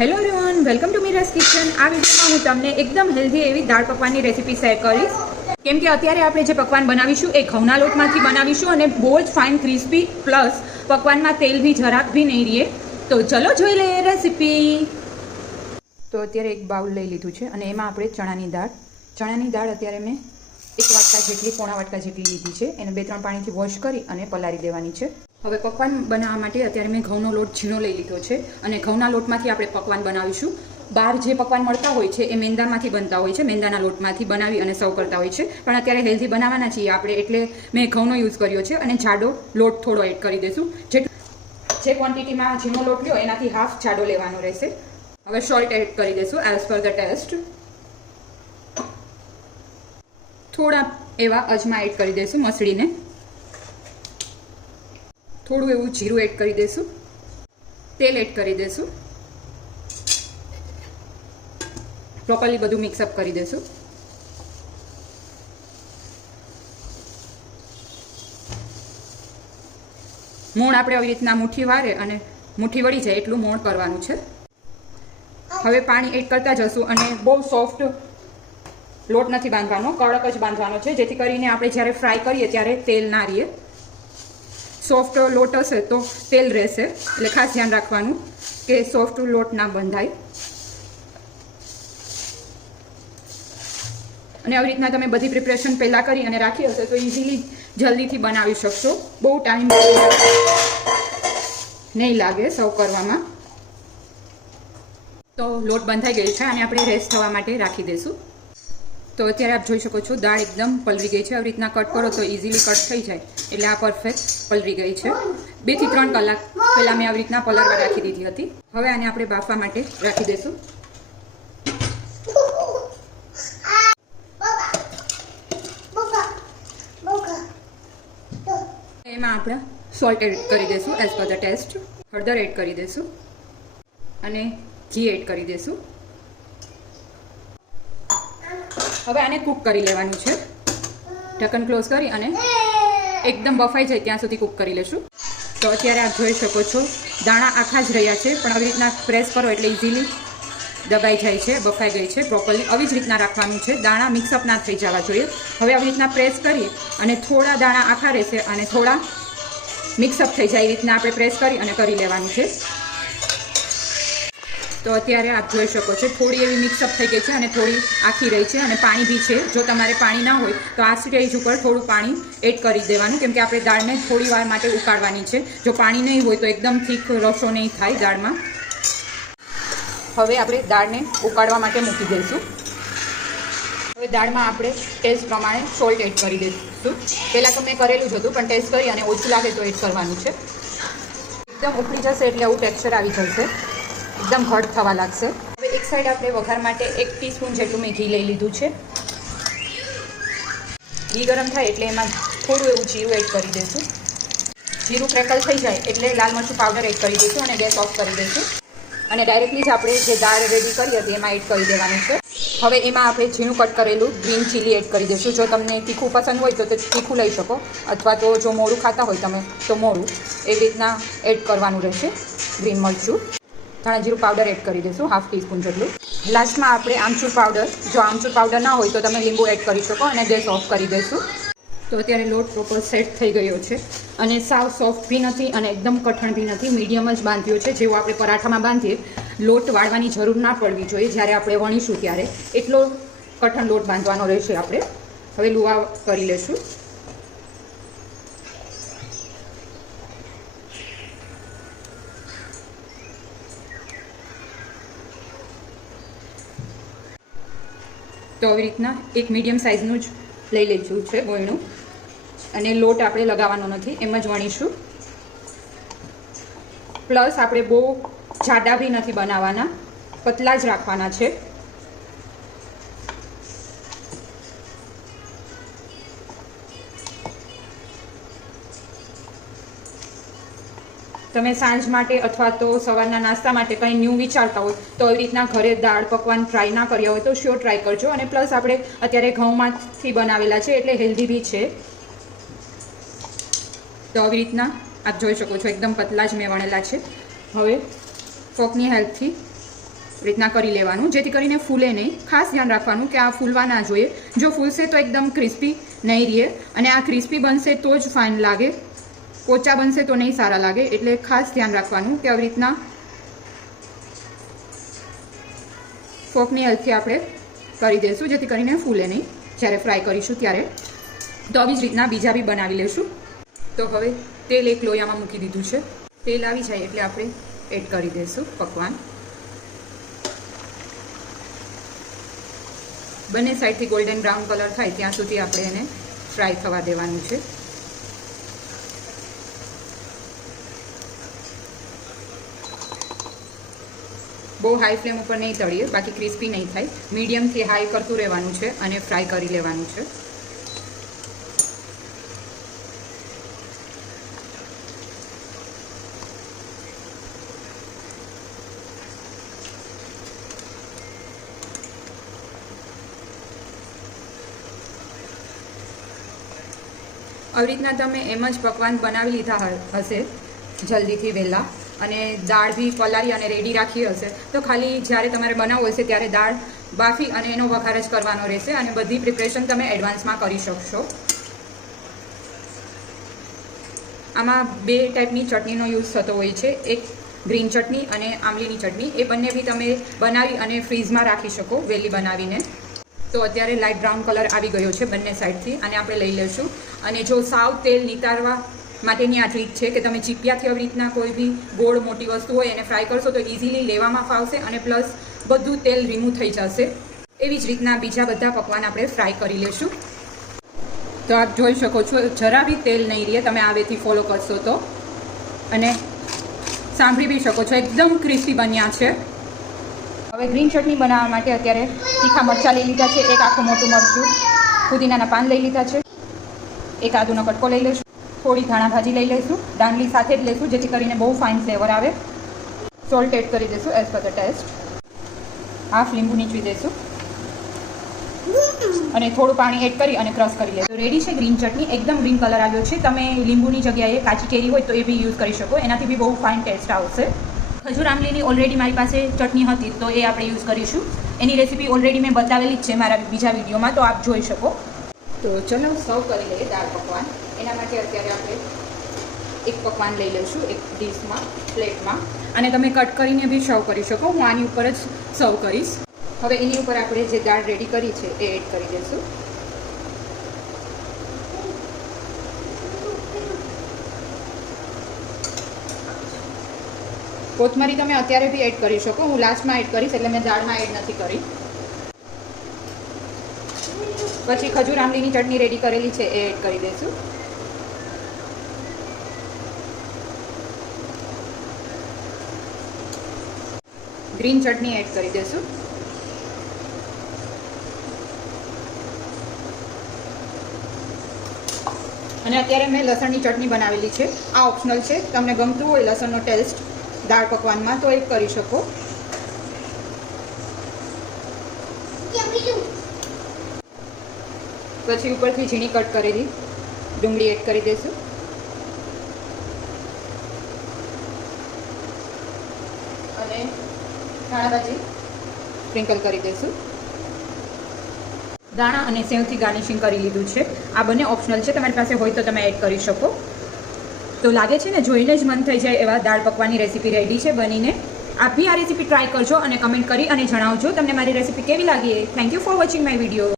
Hello everyone, welcome to Meera's kitchen. આ વિડીયોમાં હું તમને એકદમ હેલ્ધી એવી દાળ પકવાનની રેસીપી શેર કરીશ. કેમ કે અત્યારે આપણે જે પકવાન બનાવીશું એ ઘઉંના લોટમાંથી બનાવીશું અને બહુ જ ફાઇન ક્રિસ્પી પ્લસ પકવાનમાં તેલ બી જરાક બી નહીં રહે. તો ચલો જોઈ લઈએ રેસીપી. તો અત્યારે એક બાઉલ લઈ લીધું છે અને એમાં આપણે ચણાની દાળ અત્યારે મેં 1 વાટકા જેટલી, પોણા વાટકા જેટલી લીધી છે. એને 2-3 પાણીથી વોશ કરી અને પલાળી દેવાની છે. હવે પકવાન બનાવવા માટે અત્યારે મેં ઘઉંનો લોટ ઝીણો લઈ લીધો છે અને ઘઉંના લોટમાંથી આપણે પકવાન બનાવીશું. બહાર જે પકવાન મળતા હોય છે એ મેંદામાંથી બનતા હોય છે, મેંદાના લોટમાંથી બનાવી અને સર્વ કરતા હોય છે. પણ અત્યારે હેલ્ધી બનાવવાના છીએ આપણે, એટલે મેં ઘઉંનો યુઝ કર્યો છે અને જાડો લોટ થોડો એડ કરી દઈશું. જે ક્વોન્ટિટીમાં ઝીણો લોટ લ્યો એનાથી હાફ જાડો લેવાનો રહેશે. હવે સોલ્ટ એડ કરી દઈશું એઝ પર ધ ટેસ્ટ. થોડા એવા અજમા એડ કરી દઈશું મસળીને. થોડું એવું જીરું એડ કરી દઈશું. તેલ એડ કરી દઈશું. પ્રોપરલી બધું મિક્સઅપ કરી દઈશું. મોણ આપણે આવી રીતના મુઠ્ઠી વારે અને મુઠ્ઠી વળી જાય એટલું મોણ કરવાનું છે. હવે પાણી એડ કરતા જશું અને બહુ સોફ્ટ લોટ નથી બાંધવાનો, કડક જ બાંધવાનો છે, જેથી કરીને આપણે જ્યારે ફ્રાય કરીએ ત્યારે તેલ ના રહે. સોફ્ટ લોટ હશે તો તેલ રહેશે, એટલે ખાસ ધ્યાન રાખવાનું કે સોફ્ટ લોટ ના બંધાય. અને આવી રીતના તમે બધી પ્રિપરેશન પહેલાં કરી અને રાખી હશે તો ઇઝીલી જલ્દીથી બનાવી શકશો. બહુ ટાઈમ નહીં લાગે સર્વ કરવામાં. તો લોટ બંધાઈ ગયો છે અને આપણે રેસ્ટ થવા માટે રાખી દઈશું. તો અત્યારે આપ જોઈ શકો છો દાળ એકદમ પલળી ગઈ છે. આવી રીતના કટ કરો તો ઇઝીલી કટ થઈ જાય, એટલે આ પરફેક્ટ પલળી ગઈ છે. 2 થી 3 કલાક પહેલાં મેં આવી રીતના પલળવા રાખી દીધી હતી. હવે આને આપણે બાફવા માટે રાખી દઈશું. એમાં આપણે સોલ્ટ એડ કરી દઈશું એઝ પર ધ ટેસ્ટ. હળદર એડ કરી દઈશું અને ઘી એડ કરી દઈશું. હવે આને કૂક કરી લેવાનું છે. ઢક્કન ક્લોઝ કરી અને એકદમ બફાઈ જાય ત્યાં સુધી કૂક કરી લેશું. તો અત્યારે આપ જોઈ શકો છો દાણા આખા જ રહ્યા છે, પણ આવી રીતના પ્રેસ કરો એટલે ઇઝીલી દબાઈ જાય છે, બફાઈ ગઈ છે પ્રોપરલી. આવી જ રીતના રાખવાનું છે, દાણા મિક્સઅપ ના થઈ જવા જોઈએ. હવે આવી રીતના પ્રેસ કરી અને થોડા દાણા આખા રહેશે અને થોડા મિક્સઅપ થઈ જાય એ રીતના આપણે પ્રેસ કરી અને કરી લેવાનું છે. તો અત્યારે આપ જોઈ શકો છો થોડી એવી મિક્સઅપ થઈ ગઈ છે અને થોડી આખી રહી છે અને પાણી બી છે. જો તમારે પાણી ના હોય તો આ સ્ટેજ ઉપર થોડું પાણી એડ કરી દેવાનું, કેમ કે આપણે દાળને થોડી વાર માટે ઉકાળવાની છે. જો પાણી નહીં હોય તો એકદમ થીક રસો નહીં થાય દાળમાં. હવે આપણે દાળને ઉકાળવા માટે મૂકી દઈશું. હવે દાળમાં આપણે ટેસ્ટ પ્રમાણે સોલ્ટ એડ કરી દઈશું. પહેલાં તો મેં કરેલું જ હતું, પણ ટેસ્ટ કરી અને ઓછું લાગે તો એડ કરવાનું છે. એકદમ ઉકળી જશે એટલે આવું ટેક્સચર આવી જશે, એકદમ ઘટ થવા લાગશે. હવે એક સાઈડ આપણે વઘાર માટે 1 ટીસ્પૂન જેટલું મેં ઘી લઈ લીધું છે. ઘી ગરમ થાય એટલે એમાં થોડું એવું જીરું એડ કરી દઈશું. જીરું ક્રેકલ થઈ જાય એટલે લાલ મરચું પાવડર એડ કરી દઈશું અને ગેસ ઓફ કરી દઈશું. અને ડાયરેક્ટલી જ આપણે જે દાળ રેડી કરી હતી એમાં એડ કરી દેવાનું છે. હવે એમાં આપણે ઝીણું કટ કરેલું ગ્રીન ચીલી એડ કરી દઈશું. જો તમને તીખું પસંદ હોય તો તીખું લઈ શકો, અથવા તો જો મોરું ખાતા હોય તમે તો મોરું, એવી રીતના એડ કરવાનું રહેશે. ગ્રીન મરચું, ધાણા જીરું પાવડર એડ કરી દઈશું 1/2 ટીસ્પૂન જેટલું. લાસ્ટમાં આપણે આમચૂર પાવડર, જો આમચૂર પાવડર ના હોય તો તમે લીંબુ એડ કરી શકો અને ગેસ ઓફ કરી દઈશું. તો અત્યારે લોટ પ્રોપર સેટ થઈ ગયો છે અને સાવ સોફ્ટ બી નથી અને એકદમ કઠણ બી નથી, મીડિયમ જ બાંધ્યો છે. જેવું આપણે પરાઠામાં બાંધીએ, લોટ વાળવાની જરૂર ના પડવી જોઈએ જ્યારે આપણે વણીશું ત્યારે, એટલો કઠણ લોટ બાંધવાનો રહેશે. આપણે હવે લુવા કરી લઈશું. તો આવી રીતના એક મીડિયમ સાઇઝનું જ લઈ લઈશું છે ગોયણું, અને લોટ આપણે લગાવવાનો નથી, એમ જ વણીશું. પ્લસ આપણે બહુ જાડા બી નથી બનાવવાના, પતલા જ રાખવાના છે. તમે સાંજ માટે અથવા તો સવારના નાસ્તા માટે કંઈ ન્યૂ વિચારતા હોય તો આવી રીતના ઘરે દાળ પકવાન ટ્રાય ના કર્યા હોય તો શ્યોર ટ્રાય કરજો. અને પ્લસ આપણે અત્યારે ઘઉંમાંથી બનાવેલા છે એટલે હેલ્ધી બી છે. તો આવી રીતના આપ જોઈ શકો છો એકદમ પતલા જ મેં વણેલા છે. હવે ફોકની હેલ્પથી રીતના કરી લેવાનું, જેથી કરીને ફૂલે નહીં. ખાસ ધ્યાન રાખવાનું કે આ ફૂલવા ના જોઈએ. જો ફૂલશે તો એકદમ ક્રિસ્પી નહીં રહે, અને આ ક્રિસ્પી બનશે તો જ ફાઇન લાગે, પોચા બનશે તો નહીં સારા લાગે. એટલે ખાસ ધ્યાન રાખવાનું કે આવી રીતના ફોકની હેલ્પથી આપણે કરી દઈશું, જેથી કરીને ફૂલે નહીં જ્યારે ફ્રાય કરીશું ત્યારે. તો આવી જ રીતના બીજા બી બનાવી લઈશું. તો હવે તેલ એક લોયામાં મૂકી દીધું છે. તેલ આવી જાય એટલે આપણે એડ કરી દઈશું પકવાન. બંને સાઈડથી ગોલ્ડન બ્રાઉન કલર થાય ત્યાં સુધી આપણે એને ફ્રાય થવા દેવાનું છે. બહુ હાઈ ફ્લેમ ઉપર નહીં તળીએ, બાકી ક્રિસ્પી નહીં થાય. મીડિયમથી હાઈ કરતું રહેવાનું છે અને ફ્રાય કરી લેવાનું છે. આવી રીતના તમે એમ જ પકવાન બનાવી લીધા હશે જલ્દીથી વહેલા, અને દાળ બી પલાળી અને રેડી રાખી હશે, તો ખાલી જ્યારે તમારે બનાવવું હશે ત્યારે દાળ બાફી અને એનો વઘાર જ કરવાનો રહેશે, અને બધી પ્રિપરેશન તમે એડવાન્સમાં કરી શકશો. આમાં 2 ટાઈપની ચટણીનો યુઝ થતો હોય છે, એક ગ્રીન ચટણી અને આમલીની ચટણી. એ બંને બી તમે બનાવી અને ફ્રીઝમાં રાખી શકો વહેલી બનાવીને. તો અત્યારે લાઇટ બ્રાઉન કલર આવી ગયો છે બંને સાઈડથી, અને આપણે લઈ લઈશું. અને જો સાવ તેલ નિતારવા માટેની આ ટ્રીક છે કે તમે ચીપિયાથી આવી રીતના કોઈ બી ગોળ મોટી વસ્તુ હોય એને ફ્રાય કરશો તો ઇઝીલી લેવામાં ફાવશે, અને પ્લસ બધું તેલ રિમૂવ થઈ જશે. એવી જ રીતના બીજા બધા પકવાન આપણે ફ્રાય કરી લઈશું. તો આપ જોઈ શકો છો જરા બી તેલ નહીં રહે તમે આ વેથી ફોલો કરશો તો, અને સાંભળી બી શકો છો એકદમ ક્રિસ્પી બન્યા છે. હવે ગ્રીન ચટણી બનાવવા માટે અત્યારે તીખા મરચાં લઈ લીધા છે, એક આખું મોટું મરચું, પુદીનાના પાન લઈ લીધા છે, એક આદુનો કટકો લઈ લઈશું, થોડી ધાણા ભાજી લઈ લઈશું, દાંડલી સાથે જ લઈશું જેથી કરીને બહુ ફાઇન ફ્લેવર આવે. સોલ્ટ એડ કરી દઈશું as per the test. Half લીંબુ નીચવી દઈશું અને થોડું પાણી એડ કરી અને ક્રશ કરી લઈશું. રેડી છે ગ્રીન ચટણી, એકદમ ગ્રીન કલર આવ્યો છે. તમે લીંબુની જગ્યાએ કાચી કેરી હોય તો એ બી યુઝ કરી શકો, એનાથી બી બહુ ફાઇન ટેસ્ટ આવશે. ખજૂર આમલીની ઓલરેડી મારી પાસે ચટણી હતી તો એ આપણે યુઝ કરીશું. એની રેસીપી ઓલરેડી મેં બતાવેલી જ છે મારા બીજા વિડીયોમાં, તો આપ જોઈ શકો. તો ચલો સર્વ કરી લઈએ દાળ પકવાન. એના માટે અત્યારે આપણે એક પકવાન લઈ લઈશું એક ડીશમાં, પ્લેટમાં, અને તમે કટ કરીને બી સર્વ કરી શકો. હું આની ઉપર જ સર્વ કરીશ. હવે એની ઉપર આપણે જે દાળ રેડી કરી છે એ એડ કરી દઈશું. કોથમરી તમે અત્યારે બી એડ કરી શકો, હું લાસ્ટમાં એડ કરીશ એટલે મેં દાળમાં એડ નથી કરી. પછી ખજૂર આમલીની ચટણી રેડી કરેલી છે એ એડ કરી દઈશું. ગ્રીન ચટણી એડ કરી દઈશું. અને અત્યારે મેં લસણની ચટણી બનાવેલી છે. આ ઓપ્શનલ છે, તમને ગમતું હોય લસણનો ટેસ્ટ દાળ પકવાનમાં તો એ કરી શકો. પછી ઉપરથી ઝીણી કટ કરેલી ડુંગળી એડ કરી દઈશું. અને ધાણા ભાજી સ્પ્રિંકલ કરી દઈશું. દાણા અને સેવથી ગાર્નિશિંગ કરી લીધું છે. આ બંને ઓપ્શનલ છે, તમારી પાસે હોય તો તમે એડ કરી શકો. તો લાગે છે ને જોઈને જ મન થઈ જાય એવા દાળ પકવાનની રેસીપી રેડી છે બનીને. આપ બી આ રેસીપી ટ્રાય કરજો અને કમેન્ટ કરી અને જણાવજો તમને મારી રેસીપી કેવી લાગી. Thank you for watching my video.